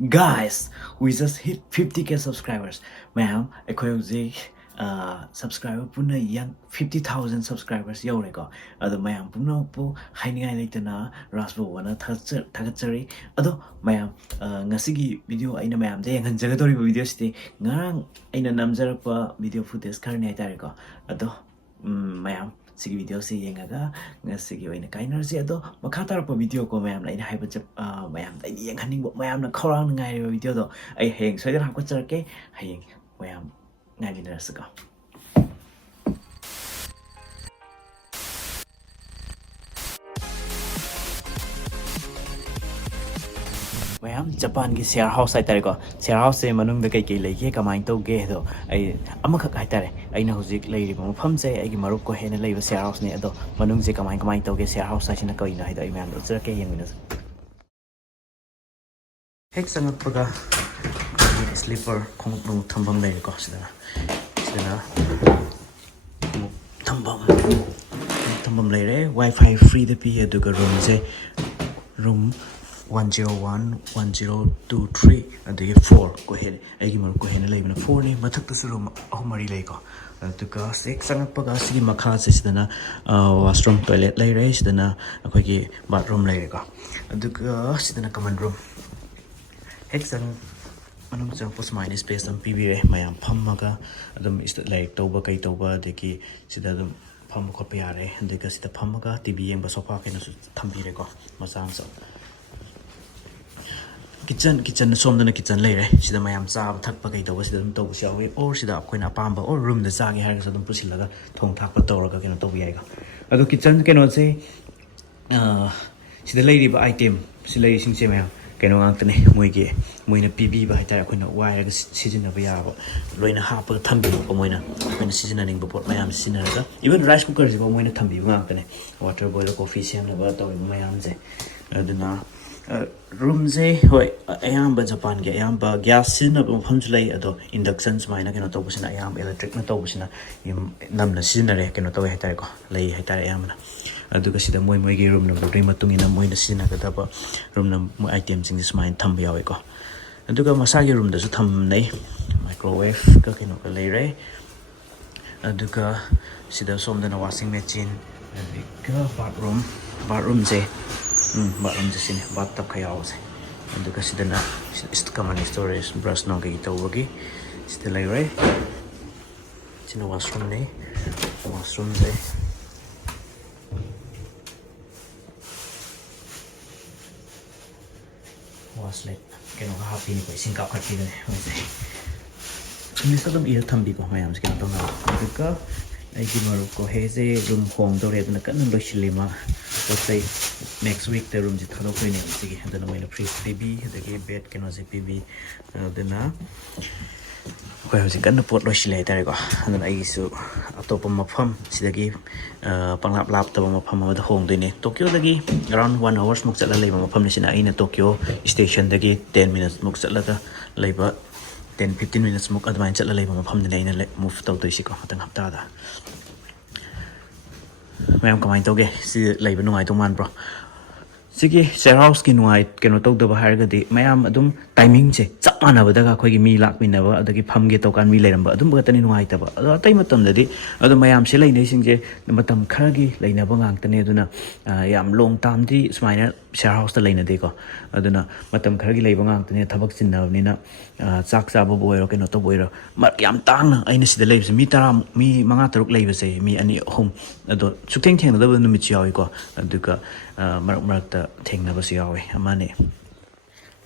Guys, we just hit 50k subscribers. Ma'am, akoy subscriber puna yang 50,000 subscribers yawreko. Ado ma'am puna po hainingai leitana rasbo wana thagatsari. Ado ma'am ngasigi video aina ma'am je yanghanjagadori video site ngarang aina namjarakpa video footage karni aitareko. Ado ma'am sigi video si yengaga ngasigi oina kainarsi ado makha tarpa video ko ma'am laina haiba ma'am dai yenghaning ma'am na khorang ngai video do ai heng soidar hakko charke hayeng ma'am ngai dinarasaka Ma'am, Japan ki share house ai tare ko share house se manung da kai kai lei ke kamai to ge do ai amakak ai tare ai na hojik lei ri mafam se ai gi marup ko hena lei ba share house ne ado manung je kamai to ge share house sai na kai na hai da ai ma'am do ke yeng minus hek sangat paga sleeper khong nu thambam lei ko sidana thambam lei re wifi free da pi adu ga room 101 1023 adagi 4 ko hele agi mar ko hena leibna 4 ni mathak tu room ahumari lei ko tuka sek sangat paga sigi makha se sidana washroom toilet lei re sidana akoi gi bathroom lei ko aduga sidana common room hek sang manung chang post mine space am pb re mayam phammaga adum lei toba kai toba deki sida dum pham ko pe yare deka sida phammaga tv yeng ba sofa kaina su thambi re ko masang so kitchen somdana kitchen leire sida mayam chaab thakpa kai taw sida dum taw chawi or sida akoina pamba or room da chagi har ga dum pusilaga thong thakpa tawraga kena taw yai ga ado kitchen keno se sida leiri ba item silai sing se mayam keno angtane moina pb ba haita akoina wire ga season ba ya ba loina hapa thambi ko moina akoina seasoning ba pot mayam sinaraga even rice cooker ji ba moina thambi ba angtane water boiler coffee sem na ba taw mayam je aduna room je hoi ayamba Japan ge ayamba gas sina ba pham chulai ado induction smaina keno to busina ayam electric na to busina namna sina re keno to hetai ko lei hetai ayamna aduga sida moi ge room na bri matung ina moi na sina ga ba room na item sing smain tham ba yawe ko aduga masa ge room da su tham nei microwave ka keno ka lei re aduga sida som da na washing machine aduga bathroom je bathroom sini bathtub kaya ose aduga sidana common storage brush no gi tawagi sida lai right sina washroom ne washlet keno happy ni ko singkap khati ne ose ini sadam ir thambi ko mayam skin to na aduga ai gi maru ko heze room hong do re na kan lo shilima so say next week the room ji thalo ko ni sige hadana moina free pb adagi bed keno je pb adana ko hoji kan pot lo shilai tare ko adana ai su atopa mafam sidagi panglap lap ta mafam ma da hong de ne Tokyo dagi around 1 hours muk chala leiba mafam ni sina aina Tokyo station dagi 10 minutes muk chala da leiba 10-15 minutes muk admain chala leiba mafam ni aina move taw to isi ko matang hapta da mayam kamai toge si leiba nungai to man bro sigi share house ki nungai keno to da bahar ga de mayam adum timing che chap mana ba daga khoi gi mi lak min ba adagi pham ge to kan mi leiram ba adum ba tani nungai ta ba ado tai matam da di ado mayam se lei nei sing je matam khara gi leina ba ngang tane aduna yam long tam di smaina share house ta leina de ko aduna matam khara gi leiba ngang tane thabak chin na ni na chak cha ba boiro keno to boiro mar yam tang na aina sida leib se mi tara mi manga taruk leiba se mi ani hom ado chukteng theng da ba nu mi chiawi ko aduka marak ta theng na ba si yawi amane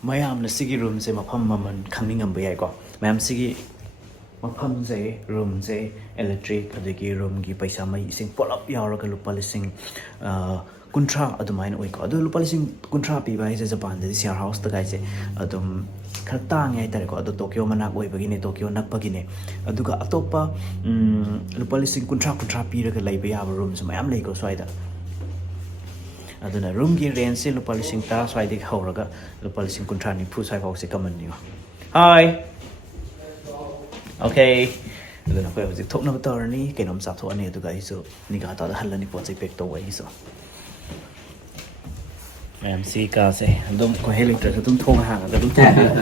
mayam na sigi room se mafam maman khangning am ba yai ko mayam sigi mafam je room je electric adagi room gi paisa mai sing polap yawra ka lupa lising kuntra adumain oi ko adu lupa lising kuntra pi ba je Japan de share house ta gai je adum khata ngai tare ko adu Tokyo manak oi bagi ne Tokyo nak bagi ne aduga atopa lupa lising kuntra pi ra ka lai ba ya room se mayam lei ko swaida aduna room gi rent se lupa lising ta swai dik hauraga lupa lising kuntra ni phu sai se common ni hi okay aduna ko hojik thokna ba tor ni kenom sa tho ani aduga isu ni ga ta da halani po chai pek to wai so ꯃꯌꯥꯝ ꯁꯤ ꯀꯥꯁꯦ ꯑꯗꯨꯝ ꯑꯩꯈꯣꯏ ꯍꯦꯛ ꯂꯩꯇ꯭ꯔꯁꯨ ꯑꯗꯨꯝ ꯊꯣꯡ ꯍꯥꯡꯉꯒ ꯑꯗꯨꯝ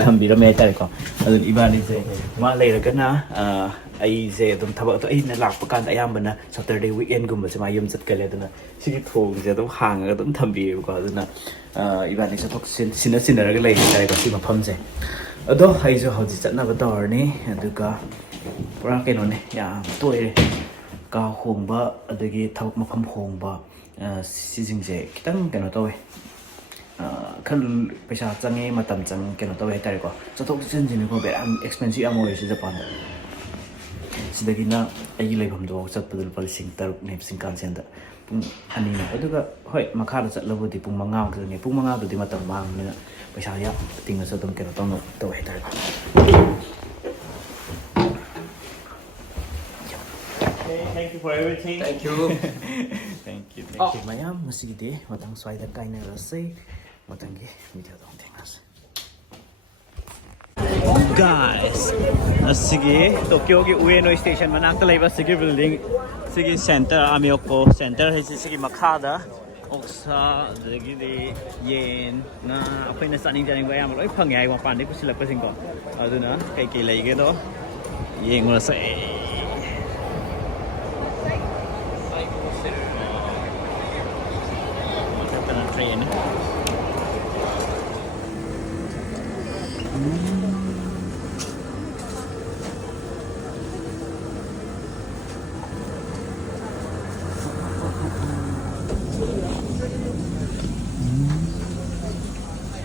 ꯊꯝꯕꯤꯔꯝꯃꯦ ꯍꯥꯏꯇꯥꯔꯦꯀꯣ ꯑꯗꯨ ꯏꯕꯥꯅꯤꯁꯦ ꯃꯥ ꯂꯩꯔꯒꯅ ꯑꯩꯁꯦ ꯑꯗꯨꯝ ꯊꯕꯛ ꯑꯩꯅ ꯂꯥꯛꯄ ꯀꯥꯟꯗ ꯑꯌꯥꯝꯕꯅ ꯁꯇꯔꯗꯦ ꯋꯤꯛꯑꯦꯟꯒꯨꯝꯕꯁꯦ ꯃꯥ ꯌꯨꯝ ꯆꯠꯀꯜꯂꯦ ꯑꯗꯨꯅ ꯁꯤꯒꯤ ꯊꯣꯡꯁꯦ ꯑꯗꯨꯝ ꯍꯥꯡꯉꯒ ꯑꯗꯨꯝ ꯊꯝꯕꯤꯌꯦꯕꯀꯣ ꯑꯗꯨꯅ ꯏꯕꯥꯅꯤ ꯆꯠꯊꯣꯛ ꯁꯤꯟꯅꯔꯒ ꯂꯩ ꯍꯥꯏꯇꯥꯔꯦꯀꯣ ꯁꯤ ꯃꯐꯝꯁꯦ ꯑꯗꯣ ꯑꯩꯁꯨ ꯍꯧꯖꯤꯛ ꯆꯠꯅꯕ ꯇꯧꯔꯅꯤ ꯑꯗꯨꯒ ꯄꯨꯔꯥ ꯀꯩꯅꯣꯅꯦ ꯌꯥꯝ ꯇꯣꯏꯔꯦ ꯀꯥ ꯍꯣꯡꯕ ꯑꯗꯒꯤ ꯊꯕꯛ ꯃꯐꯝ ꯍꯣꯡꯕ ꯁꯤꯁꯤꯡꯁꯦ ꯈꯤꯇꯪ ꯀꯩꯅꯣ ꯇꯧꯋꯦ ꯈꯔ ꯄꯩꯁꯥ ꯆꯪꯉꯦ ꯃꯇꯝ ꯆꯪꯉꯦ ꯀꯩꯅꯣ ꯇꯧꯋꯦ ꯍꯥꯏꯇꯥꯔꯦꯀꯣ ꯆꯠꯊꯣꯛ ꯆꯠꯁꯤꯟꯁꯤꯅꯀꯣ ꯌꯥꯝ ꯑꯦꯛꯁꯄꯦꯟꯁꯤꯞ ꯌꯥꯝ ꯑꯣꯏꯔꯤꯁꯤ ꯖꯄꯥꯟꯗ ꯁꯤꯗꯒꯤꯅ ꯑꯩꯒꯤ ꯂꯩꯐꯝꯗꯣꯆꯠꯄꯗ ꯂꯨꯄꯥ 5,600ꯅꯦ ꯁꯤꯡꯀꯥꯟꯁꯦꯟꯗ ꯄꯨꯡ 2ꯅꯦ ꯑꯗꯨꯒ ꯍꯣꯏ ꯃꯈꯥꯗ ꯆꯠꯂꯕꯨꯗꯤ ꯄꯨꯡ 5 ꯄꯨꯡ 5ꯗꯨꯗꯤ ꯃꯇꯝ ꯃꯥꯡꯕꯅꯤꯅ ꯄꯩꯁꯥ ꯌꯥꯝ ꯇꯤꯡꯉꯁꯨ ꯑꯗꯨꯝ ꯀꯩꯅꯣ ꯇꯧꯋꯦ ꯍꯥꯏꯇꯥꯔꯦꯀꯣ Thank you for everything. Thank you. Thank you. ꯃꯌꯥꯝ ꯉꯁꯤꯒꯤꯗꯤ ꯃꯊꯪ ꯁ꯭ꯋꯥꯏꯗ ꯀꯥꯏꯅꯔꯁꯦ ꯃꯊꯪꯒꯤ ꯚꯤꯗꯤꯑꯣꯗ ꯑꯃꯨꯛ ꯊꯦꯡꯅꯔꯁꯦ Guys, asigi Tokyo-gi Ueno Station manakta laiba sigi building sigi center Amyoko center haisi sigi makhada oksa adagidi yen na akoina chaning ba yam loi phangi ai mapan dei pusilakpa singko aduna kai kai leige do yengula sa train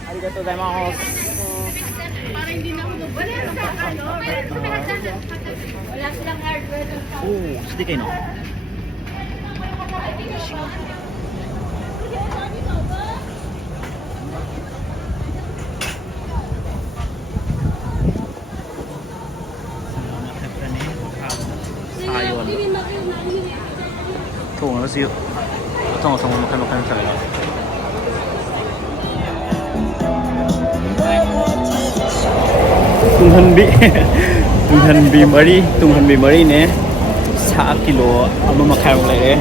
Arigatou gozaimasu. Parang hindi na ako wala silang hardware doon sa Hindi kayo no? Sayon. Tungo na siyo. Tungo makan talaga. Tunghanbi mari ne sa kilo ama makhayong lere